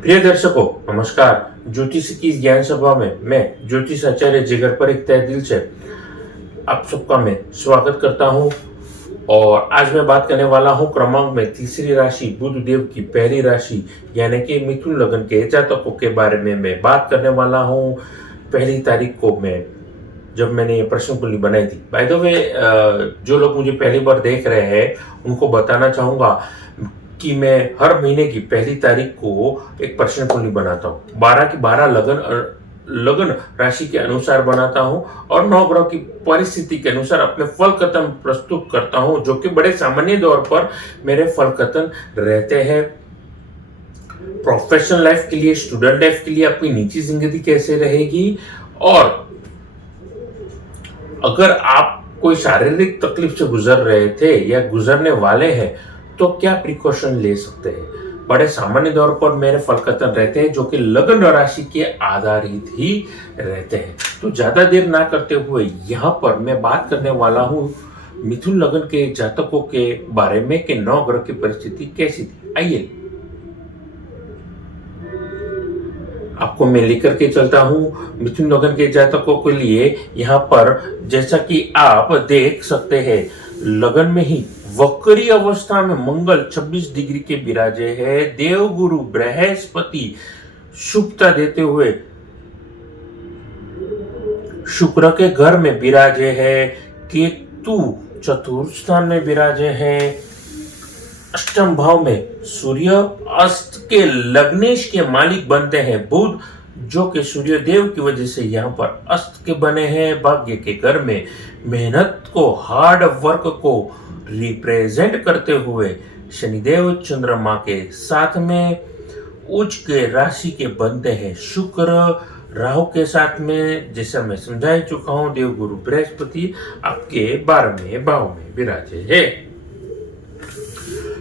प्रिय दर्शकों, नमस्कार। ज्योतिष की ज्ञान सभा में मैं ज्योतिष आचार्य जिगर पर एक तहे दिल से आप सबका मैं स्वागत करता हूं। और आज मैं बात करने वाला हूं क्रमांक में तीसरी राशि बुध देव की पहली राशि यानी कि मिथुन लग्न के जातकों के बारे में मैं बात करने वाला हूं। पहली तारीख को मैं जब मैंने ये प्रश्न कुंडली बनाई थी, बाय द वे जो लोग मुझे पहली बार देख रहे हैं उनको बताना चाहूंगा कि मैं हर महीने की पहली तारीख को एक प्रश्न कुंडली बनाता हूँ। 12 की 12 लगन राशि के अनुसार बनाता हूँ और 9 ग्रह की परिस्थिति के अनुसार अपने फल कथन प्रस्तुत करता हूँ, जो कि बड़े सामान्य तौर पर मेरे फल कथन रहते हैं। प्रोफेशनल लाइफ के लिए, स्टूडेंट लाइफ के लिए, अपनी निजी जिंदगी कैसे रहेगी, और अगर आप कोई शारीरिक तकलीफ से गुजर रहे थे या गुजरने वाले हैं तो क्या प्रिकॉशन ले सकते हैं। बड़े सामान्य तौर पर मेरे फल कथन रहते हैं जो कि लग्न राशि के आधारित ही रहते हैं। तो ज्यादा देर ना करते हुए यहाँ पर मैं बात करने वाला हूँ मिथुन लग्न के जातकों के बारे में कि 9 ग्रह की परिस्थिति कैसी थी। आइए आपको मैं लेकर के चलता हूँ मिथुन लग्न के जातकों के लिए। यहाँ पर जैसा कि आप देख सकते हैं, लगन में ही वक्री अवस्था में मंगल 26 डिग्री के विराजे है। देवगुरु बृहस्पति शुभता देते हुए शुक्र के घर में विराजे है। केतु चतुर्थ स्थान में विराजे है। अष्टम भाव में सूर्य अस्त के लग्नेश के मालिक बनते हैं। बुध जो कि सूर्य देव की वजह से यहाँ पर अस्त के बने हैं। भाग्य के घर में मेहनत को, हार्ड वर्क को रिप्रेजेंट करते हुए शनिदेव चंद्रमा के साथ में उच्च के राशि के बनते हैं। शुक्र राहु के साथ में, जैसा मैं समझा चुका हूं, देवगुरु बृहस्पति आपके 12वें भाव में विराजे है।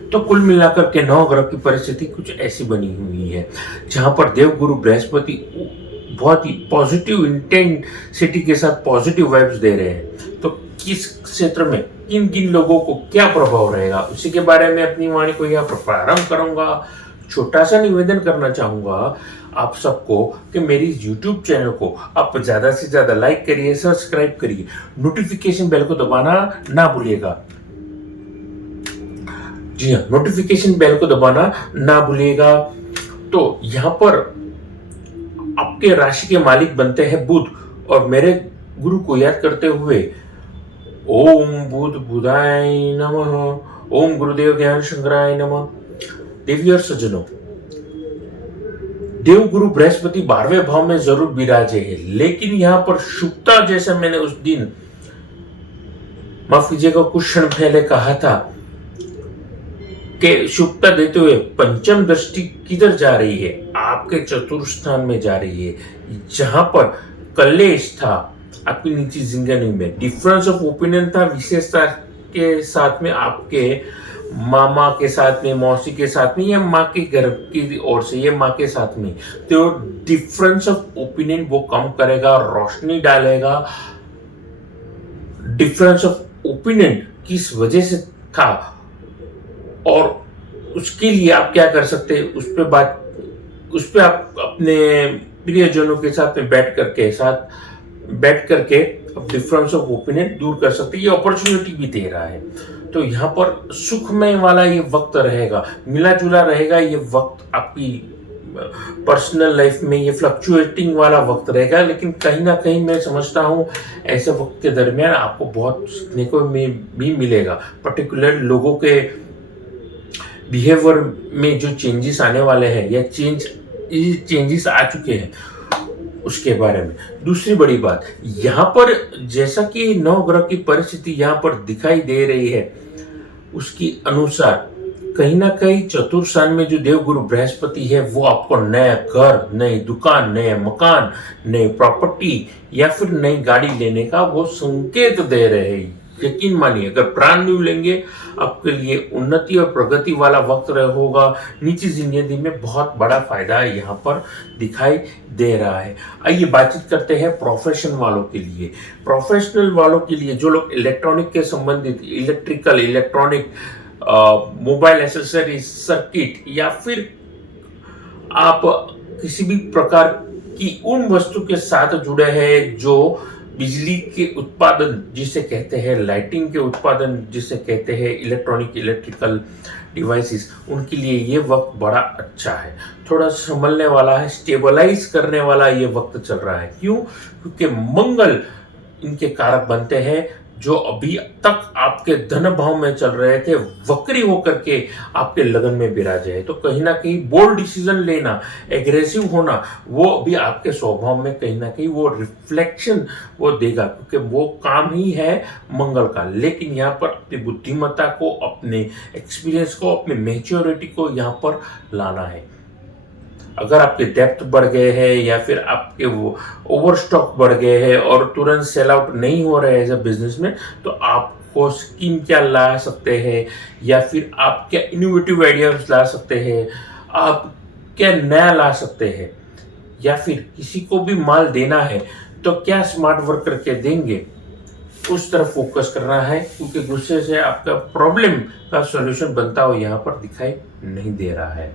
तो कुल मिलाकर के 9 ग्रह की परिस्थिति कुछ ऐसी बनी हुई है, जहां पर देवगुरु बृहस्पति बहुत ही पॉजिटिव इंटेंसिटी के साथ पॉजिटिव वाइब्स दे रहे हैं। तो किस क्षेत्र में किन किन लोगों को क्या प्रभाव रहेगा, उसी के बारे में अपनी वाणी को यहाँ पर प्रारंभ करूंगा। छोटा सा निवेदन करना चाहूंगा आप सबको कि मेरी YouTube चैनल को आप ज्यादा से ज्यादा लाइक करिए, सब्सक्राइब करिए, नोटिफिकेशन बेल को दबाना ना भूलिएगा। जी हाँ, नोटिफिकेशन बेल को दबाना ना भूलिएगा। तो यहाँ पर आपके राशि के मालिक बनते हैं बुध, और मेरे गुरु को याद करते हुए ओम बुध बुधाय नमः, ओम गुरुदेव ज्ञान शंकराय नमः। देवी और सज्जनों, देव गुरु बृहस्पति 12वें भाव में जरूर विराजे है, लेकिन यहाँ पर शुभता, जैसे मैंने उस दिन माफ कीजिएगा कुछ क्षण पहले कहा था कि शुभता देते हुए पंचम दृष्टि किधर जा रही है, आपके चतुर्थ स्थान में जा रही है, जहां पर कलेश था आपकी निजी जिंदगी में, डिफरेंस ऑफ ओपिनियन था विशेषता के साथ में, आपके मामा के साथ में, मौसी के साथ में, या माँ के घर की ओर से, या माँ के साथ में। तो डिफरेंस ऑफ ओपिनियन वो कम करेगा, रोशनी डालेगा। डिफरेंस ऑफ ओपिनियन किस वजह से था और उसके लिए आप क्या कर सकते हैं, उस पे आप अपने प्रियजनों के साथ में बैठ करके डिफरेंस ऑफ ओपिनियन दूर कर सकते हैं। ये अपॉर्चुनिटी भी दे रहा है। तो यहाँ पर सुखमय वाला ये वक्त रहेगा, मिला जुला रहेगा ये वक्त। आपकी पर्सनल लाइफ में ये फ्लक्चुएटिंग वाला वक्त रहेगा, लेकिन कहीं ना कहीं मैं समझता हूँ ऐसे वक्त के दरमियान आपको बहुत सीखने को भी मिलेगा। पर्टिकुलर लोगों के बिहेवियर में जो चेंजेस आने वाले हैं या चेंजेस आ चुके हैं उसके बारे में। दूसरी बड़ी बात यहाँ पर, जैसा कि 9 ग्रह की परिस्थिति यहाँ पर दिखाई दे रही है, उसकी अनुसार कहीं ना कहीं चतुर्थ स्थान में जो देवगुरु बृहस्पति है वो आपको नया घर, नई दुकान, नए मकान, नई प्रॉपर्टी या फिर नई गाड़ी लेने का वो संकेत दे रहे हैं। यकीन मानिए, अगर ब्रांड न्यू लेंगे आपके लिए उन्नति और प्रगति वाला वक्त होगा। निजी जिंदगी में बहुत बड़ा फायदा यहाँ पर दिखाई दे रहा है। आइए बातचीत करते हैं प्रोफेशन वालों के लिए। प्रोफेशनल वालों के लिए, जो लोग इलेक्ट्रॉनिक के संबंधित, electrical, electronic, mobile accessories, circuit या फिर आप किसी भी प्रकार की उन वस्तु के साथ जुड़े हैं जो बिजली के उत्पादन जिसे कहते हैं, लाइटिंग के उत्पादन जिसे कहते हैं, इलेक्ट्रिकल डिवाइसेस, उनके लिए ये वक्त बड़ा अच्छा है। थोड़ा संभलने वाला है, स्टेबलाइज करने वाला ये वक्त चल रहा है। क्यों? क्योंकि मंगल इनके कारक बनते हैं जो अभी तक आपके धन भाव में चल रहे थे, वक्री होकर के आपके लगन में विराजे है। तो कहीं ना कहीं बोल्ड डिसीजन लेना, एग्रेसिव होना, वो अभी आपके स्वभाव में कहीं ना कहीं वो रिफ्लेक्शन वो देगा, क्योंकि वो काम ही है मंगल का। लेकिन यहाँ पर अपनी बुद्धिमत्ता को, अपने एक्सपीरियंस को, अपनी मेच्योरिटी को यहाँ पर लाना है। अगर आपके डेप्थ बढ़ गए हैं या फिर आपके वो ओवरस्टॉक बढ़ गए हैं और तुरंत सेल आउट नहीं हो रहे हैं एज अ बिजनेस में, तो आपको स्कीम क्या ला सकते हैं, या फिर आप क्या इनोवेटिव आइडियाज ला सकते हैं, आप क्या नया ला सकते हैं, या फिर किसी को भी माल देना है तो क्या स्मार्ट वर्क करके देंगे, उस तरफ फोकस करना है। क्योंकि गुस्से से आपका प्रॉब्लम का सॉल्यूशन बनता हो यहाँ पर दिखाई नहीं दे रहा है।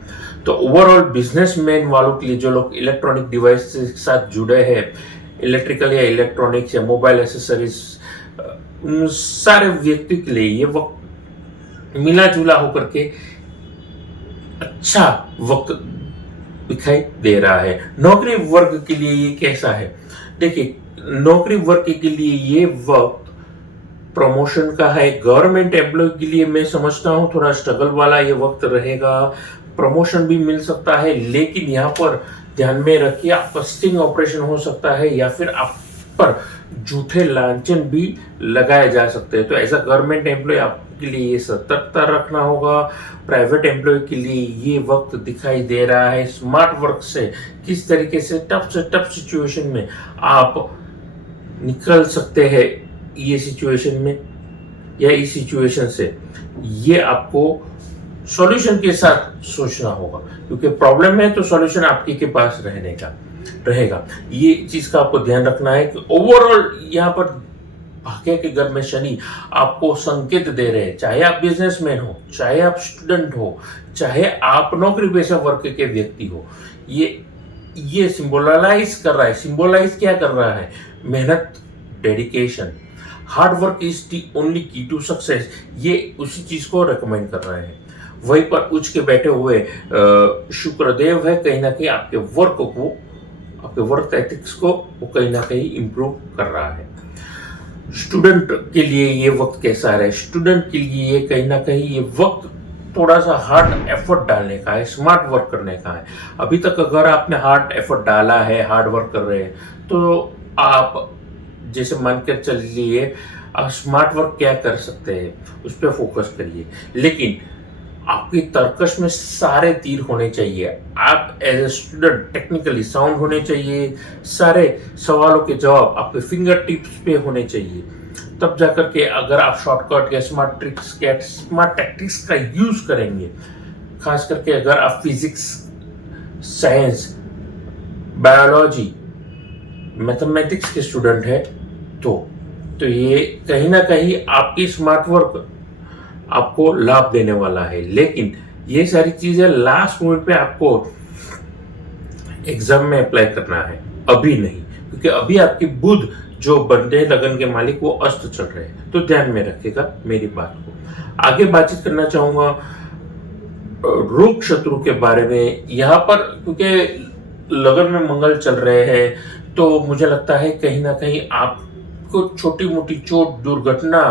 तो ओवरऑल बिजनेसमैन वालों के लिए, जो लोग इलेक्ट्रॉनिक डिवाइस के साथ जुड़े हैं, इलेक्ट्रिकल या इलेक्ट्रॉनिक्स या मोबाइल एसेसरीज, उन सारे व्यक्ति के लिए ये वक्त मिला जुला होकर के अच्छा वक्त दिखाई दे रहा है। नौकरी वर्ग के लिए ये कैसा है? देखिए, नौकरी वर्ग के लिए ये वक्त प्रमोशन का है। गवर्नमेंट एम्प्लॉय के लिए मैं समझता हूँ थोड़ा स्ट्रगल वाला ये वक्त रहेगा। प्रमोशन भी मिल सकता है, लेकिन यहाँ पर ध्यान में रखिए आपका स्टिंग ऑपरेशन हो सकता है, या फिर आप पर झूठे लांछन भी लगाए जा सकते हैं। तो एज अ गवर्नमेंट एम्प्लॉय आपके लिए ये सतर्कता रखना होगा। प्राइवेट एम्प्लॉय के लिए ये वक्त दिखाई दे रहा है स्मार्ट वर्क से किस तरीके से टफ सिचुएशन में आप निकल सकते हैं, ये सिचुएशन में या इस सिचुएशन से, ये आपको सॉल्यूशन के साथ सोचना होगा। क्योंकि प्रॉब्लम है तो सॉल्यूशन आपके के पास रहने का रहेगा। ये चीज का आपको ध्यान रखना है कि ओवरऑल यहाँ पर भाग्य के घर में शनि आपको संकेत दे रहे हैं। चाहे आप बिजनेसमैन हो, चाहे आप स्टूडेंट हो, चाहे आप नौकरी पेशा वर्ग के व्यक्ति हो, ये सिंबलाइज कर रहा है। सिंबलाइज क्या कर रहा है? मेहनत, dedication, hard work is the only की टू सक्सेस। ये उसी चीज को रेकमेंड कर रहे हैं। वहीं पर उच्च के बैठे हुए शुक्रदेव है, कहीं ना कहीं आपके वर्क को, आपके वर्क एथिक्स को वो कहीं ना कहीं इंप्रूव कर रहा है। स्टूडेंट के लिए ये वक्त कैसा है? स्टूडेंट के लिए ये कहीं ना कहीं ये वक्त थोड़ा सा हार्ड एफर्ट डालने का है, स्मार्ट वर्क करने का है। अभी तक अगर आपने हार्ड एफर्ट डाला है, हार्ड वर्क कर रहे हैं, तो आप जैसे मान कर चलिए आप स्मार्ट वर्क क्या कर सकते हैं उस पर फोकस करिए। लेकिन आपकी तर्कश में सारे तीर होने चाहिए। आप as a student technically sound होने चाहिए। सारे सवालों के जवाब आपके फिंगर टिप्स पे होने चाहिए। तब जाकर के अगर आप शॉर्टकट या स्मार्ट टैक्टिक्स का यूज करेंगे, खास करके अगर आप फिजिक्स, साइंस, बायोलॉजी, मैथमेटिक्स के स्टूडेंट है, तो ये कहीं ना कहीं आपकी स्मार्ट वर्क आपको लाभ देने वाला है। लेकिन ये सारी चीजें लास्ट मोमेंट पे आपको एग्जाम में अप्लाई करना है, अभी नहीं। क्योंकि अभी आपकी बुध जो बनते लगन के मालिक वो अस्त चल रहे हैं। तो ध्यान में रखेगा मेरी बात को। आगे बातचीत करना चाहूंगा रोग शत्रु के बारे में। यहाँ पर क्योंकि लगन में मंगल चल रहे हैं, तो मुझे लगता है कहीं ना कहीं आपको छोटी मोटी चोट, दुर्घटना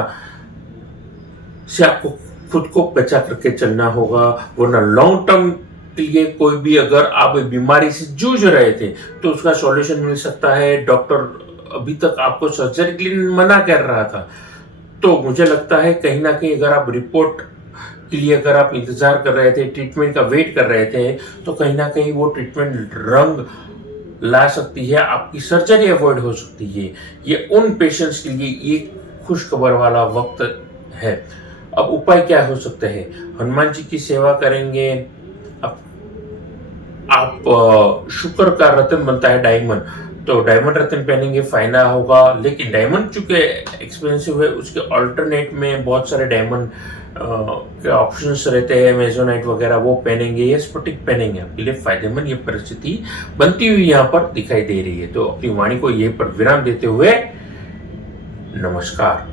से आपको खुद को बचा करके चलना होगा। वरना लॉन्ग टर्म के लिए कोई भी अगर आप बीमारी से जूझ रहे थे तो उसका सॉल्यूशन मिल सकता है। डॉक्टर अभी तक आपको सर्जरी के लिए मना कर रहा था, तो मुझे लगता है कहीं ना कहीं अगर आप रिपोर्ट के लिए अगर आप इंतजार कर रहे थे, ट्रीटमेंट का वेट कर रहे थे, तो कहीं ना कहीं वो ट्रीटमेंट रंग ला सकती है, आपकी सर्जरी अवॉइड हो सकती है। ये उन पेशेंट्स के लिए एक खुशखबर वाला वक्त है। अब उपाय क्या हो सकते हैं? हनुमान जी की सेवा करेंगे। आप शुक्र का रत्न बनता है डायमंड, तो डायमंड रत्न पहनेंगे, फायदा होगा। लेकिन डायमंड चूंकि एक्सपेंसिव है, उसके अल्टरनेट में बहुत सारे डायमंड के ऑप्शंस रहते हैं, मेसोनाइट वगैरह वो पहनेंगे या स्फटिक पहनेंगे, आपके लिए फायदेमंद ये परिस्थिति बनती हुई यहाँ पर दिखाई दे रही है। तो अपनी वाणी को ये पर विराम देते हुए नमस्कार।